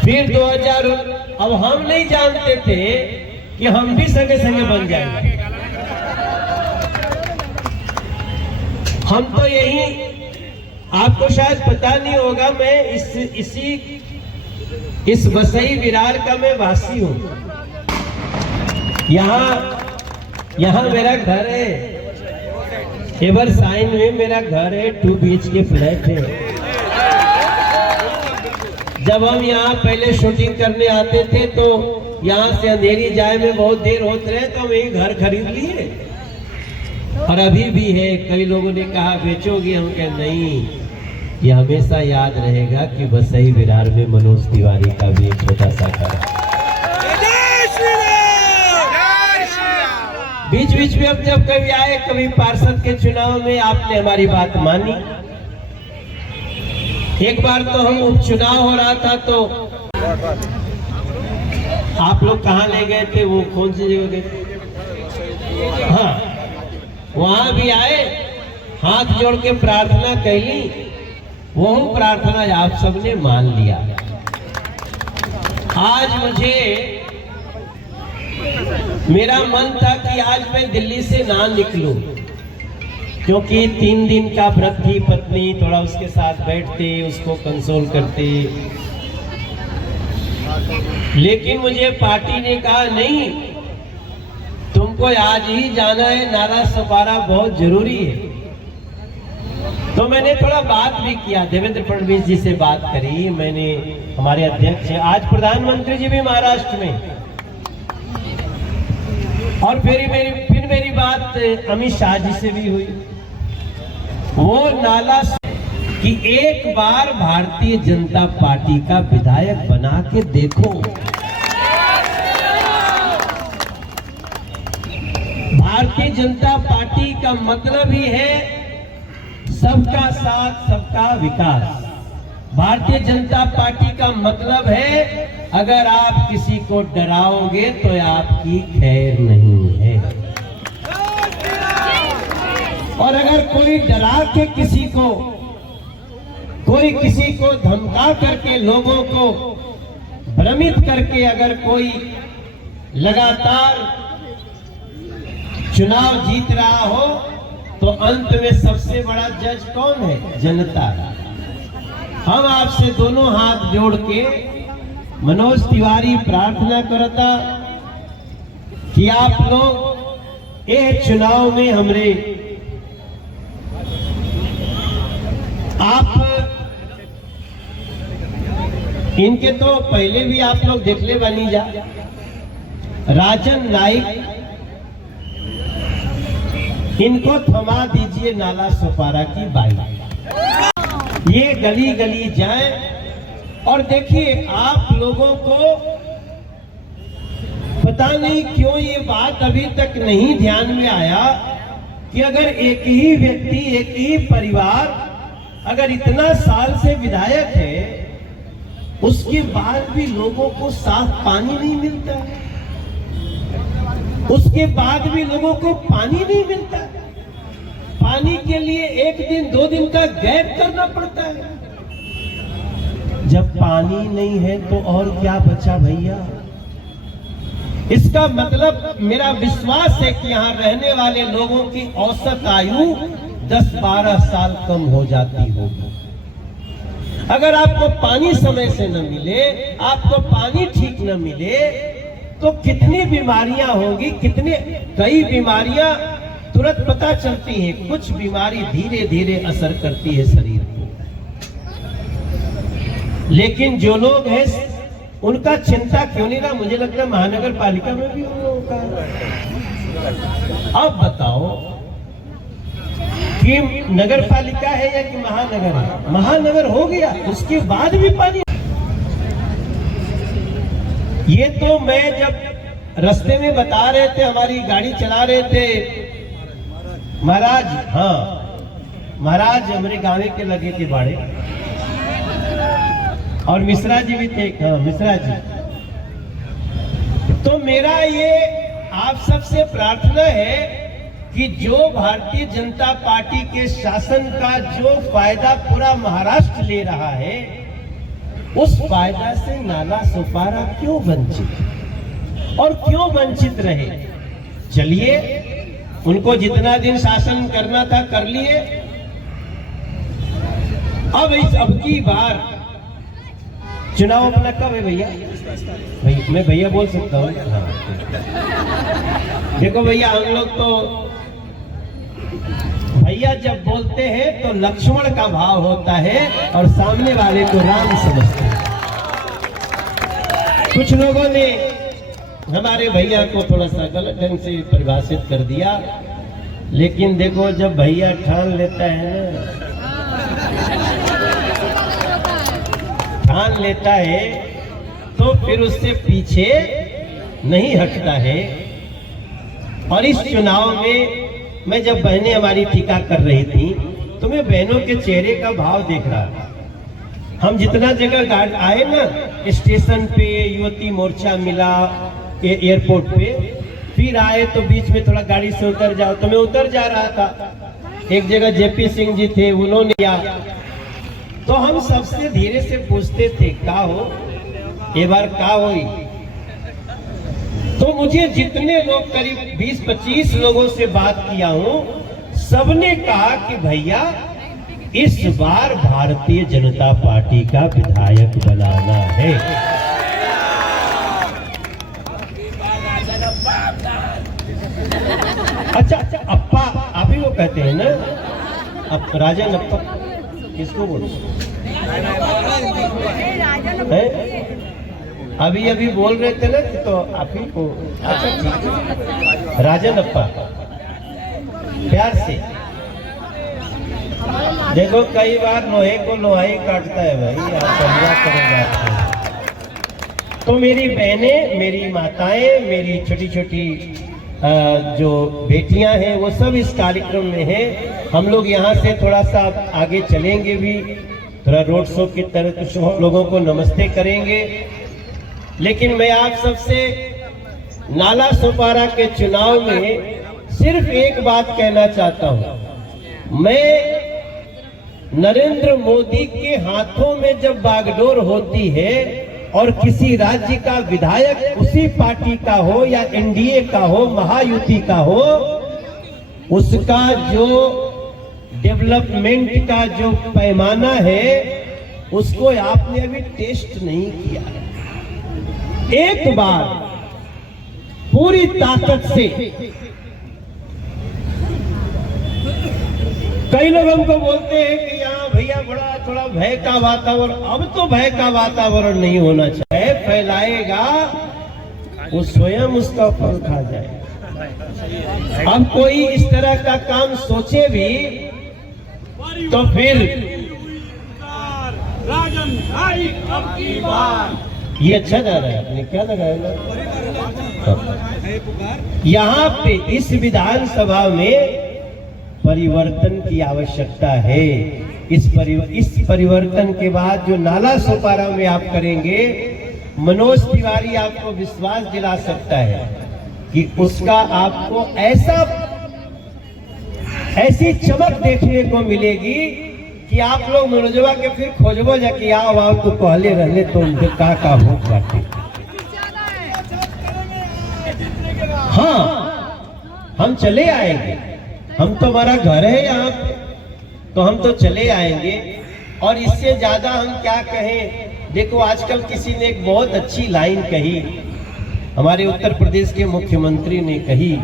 फिर 2000, अब हम नहीं जानते थे कि हम भी संगे संगे बन जाएंगे। हम तो यही, आपको शायद पता नहीं होगा, मैं इस वसई विरार का मैं वासी हूँ। यहाँ मेरा घर है, एवर साइन में मेरा घर है, 2 BHK फ्लैट है। जब हम यहाँ पहले शूटिंग करने आते थे तो यहाँ से अंधेरी जाए में बहुत देर होते रहे, तो हम यही घर खरीद लिए और अभी भी है। कई लोगों ने कहा बेचोगे, हम कहे नहीं, ये हमेशा याद रहेगा कि वसई विरार में मनोज तिवारी का भी एक छोटा सा घर है। बीच बीच में अब जब कभी आए, कभी पार्षद के चुनाव में आपने हमारी बात मानी। एक बार तो हम उपचुनाव हो रहा था तो आप लोग कहाँ ले गए थे, वो कौन सी जगह गए थे? हाँ, वहां भी आए, हाथ जोड़ के प्रार्थना कैली, वो प्रार्थना आप सबने मान लिया। आज मेरा मन था कि आज मैं दिल्ली से ना निकलूं, क्योंकि 3 दिन का व्रत थी। पत्नी थोड़ा उसके साथ बैठते, उसको कंसोल करते, लेकिन मुझे पार्टी ने कहा नहीं, तुमको आज ही जाना है, नाला सपारा बहुत जरूरी है। तो मैंने थोड़ा बात भी किया, देवेंद्र फडणवीस जी से बात करी मैंने, हमारे अध्यक्ष, आज प्रधानमंत्री जी भी महाराष्ट्र में, और फिर मेरी बात अमित शाह जी से भी हुई। वो नाला कि एक बार भारतीय जनता पार्टी का विधायक बना के देखो। भारतीय जनता पार्टी का मतलब ही है सबका साथ, सबका विकास। भारतीय जनता पार्टी का मतलब है अगर आप किसी को डराओगे तो आपकी खैर नहीं है, और अगर कोई डरा के किसी को धमका करके, लोगों को भ्रमित करके अगर कोई लगातार चुनाव जीत रहा हो, तो अंत में सबसे बड़ा जज कौन है? जनता। हम आपसे दोनों हाथ जोड़ के मनोज तिवारी प्रार्थना करता कि आप लोग एक चुनाव में हमरे आप इनके तो पहले भी आप लोग देख ले बनी जा, राजन नाइक, इनको थमा दीजिए नाला सपारा की बाइक। ये गली गली जाए और देखिए, आप लोगों को पता नहीं क्यों ये बात अभी तक नहीं ध्यान में आया कि अगर एक ही व्यक्ति, एक ही परिवार अगर इतना साल से विधायक है, उसके बाद भी लोगों को साफ पानी नहीं मिलता, उसके बाद भी लोगों को पानी नहीं मिलता, पानी के लिए 1 दिन 2 दिन का गैप करना पड़ता है। जब पानी नहीं है तो और क्या बचा भैया? इसका मतलब मेरा विश्वास है कि यहाँ रहने वाले लोगों की औसत आयु 10-12 साल कम हो जाती होगी। अगर आपको पानी समय से न मिले, आपको पानी ठीक न मिले, तो कितनी बीमारियां होंगी, कई बीमारियां तुरंत पता चलती हैं, कुछ बीमारी धीरे धीरे असर करती है शरीर को। लेकिन जो लोग हैं उनका चिंता क्यों नहीं रहा? मुझे लगता है महानगर पालिका में भी उन लोगों का। अब बताओ कि नगर पालिका है या कि महानगर है? महानगर हो गया, उसके बाद भी पानी। ये तो मैं जब रास्ते में बता रहे थे, हमारी गाड़ी चला रहे थे महाराज, हाँ महाराज हमारे गाँव के लगे के बाड़े, और मिश्रा जी भी थे, हाँ मिश्रा जी। तो मेरा ये आप सबसे प्रार्थना है कि जो भारतीय जनता पार्टी के शासन का जो फायदा पूरा महाराष्ट्र ले रहा है, उस फायदा से नाला सुपारा क्यों वंचित और क्यों वंचित रहे? चलिए, उनको जितना दिन शासन करना था कर लिए। अब की बार चुनाव अपना कब है भैया? मैं भैया बोल सकता हूँ? हाँ। देखो भैया, हम लोग तो भैया जब बोलते हैं तो लक्ष्मण का भाव होता है और सामने वाले को राम समझते हैं। कुछ लोगों ने हमारे भैया को थोड़ा सा गलत ढंग से परिभाषित कर दिया, लेकिन देखो जब भैया ठान लेता है ना, ठान लेता है तो फिर उससे पीछे नहीं हटता है। और इस चुनाव में मैं जब बहनें हमारी टीका कर रही थी तो मैं बहनों के चेहरे का भाव देख रहा था। हम जितना जगह आए ना, स्टेशन पे युवती मोर्चा मिला, एयरपोर्ट पे, फिर आए तो बीच में थोड़ा गाड़ी से उतर जाओ, तो मैं उतर जा रहा था। एक जगह जेपी सिंह जी थे, उन्होंने किया, तो हम सबसे धीरे से पूछते थे का हो ये बार का होई। तो मुझे जितने लोग करीब 20-25 लोगों से बात किया हूं, सबने कहा कि भैया इस बार भारतीय जनता पार्टी का विधायक बनाना है। अच्छा, अप्पा आप ही वो कहते हैं ना? अब राजन अप्पा किसको बोलते हैं? अभी बोल रहे थे ना, तो आप ही को। अच्छा ठीक है, राजन अप्पा प्यार से। देखो कई बार लोहे को लोहा ही काटता है भाई, आप समझा करें। तो मेरी बहनें, मेरी माताएं, मेरी छोटी छोटी जो बेटियां हैं, वो सब इस कार्यक्रम में हैं। हम लोग यहाँ से थोड़ा सा आगे चलेंगे भी, थोड़ा रोड शो की तरह कुछ लोगों को नमस्ते करेंगे। लेकिन मैं आप सबसे नाला सुपारा के चुनाव में सिर्फ एक बात कहना चाहता हूं। मैं नरेंद्र मोदी के हाथों में जब बागडोर होती है और किसी राज्य का विधायक उसी पार्टी का हो या एनडीए का हो, महायुति का हो, उसका जो डेवलपमेंट का जो पैमाना है उसको आपने अभी टेस्ट नहीं किया है। एक बार पूरी ताकत से, कई लोग हमको बोलते हैं कि यहाँ भैया बड़ा थोड़ा भय का वातावरण, अब तो भय का वातावरण नहीं होना चाहिए। फैलाएगा वो स्वयं उसका फल खा जाए। अब कोई इस तरह का काम सोचे भी तो फिर राजन अब की बार ये अच्छा जा रहा है। आपने क्या लगाया? यहाँ पे इस विधानसभा में परिवर्तन की आवश्यकता है। इस परिवर्तन के बाद जो नाला सुपारा में आप करेंगे, मनोज तिवारी आपको विश्वास दिला सकता है कि उसका आपको ऐसी चमक देखने को मिलेगी कि आप लोग मनोजवा के फिर खोजबो जा कि आओ तो पहले रहने तो उनके का हो जाते। हाँ, हम चले आएंगे, हम तो हमारा घर है यहाँ पे, तो हम तो चले आएंगे। और इससे ज्यादा हम क्या कहें? देखो आजकल किसी ने एक बहुत अच्छी लाइन कही, हमारे उत्तर प्रदेश के मुख्यमंत्री ने कही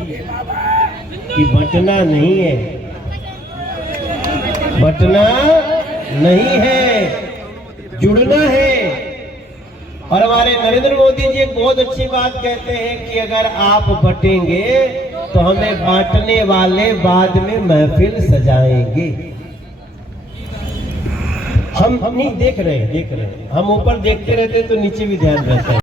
कि बंटना नहीं है, बंटना नहीं है, जुड़ना है। और हमारे नरेंद्र मोदी जी एक बहुत अच्छी बात कहते हैं कि अगर आप बटेंगे तो हमें बांटने वाले बाद में महफिल सजाएंगे। हम नहीं देख रहे हैं, हम ऊपर देखते रहते तो नीचे भी ध्यान रहता है।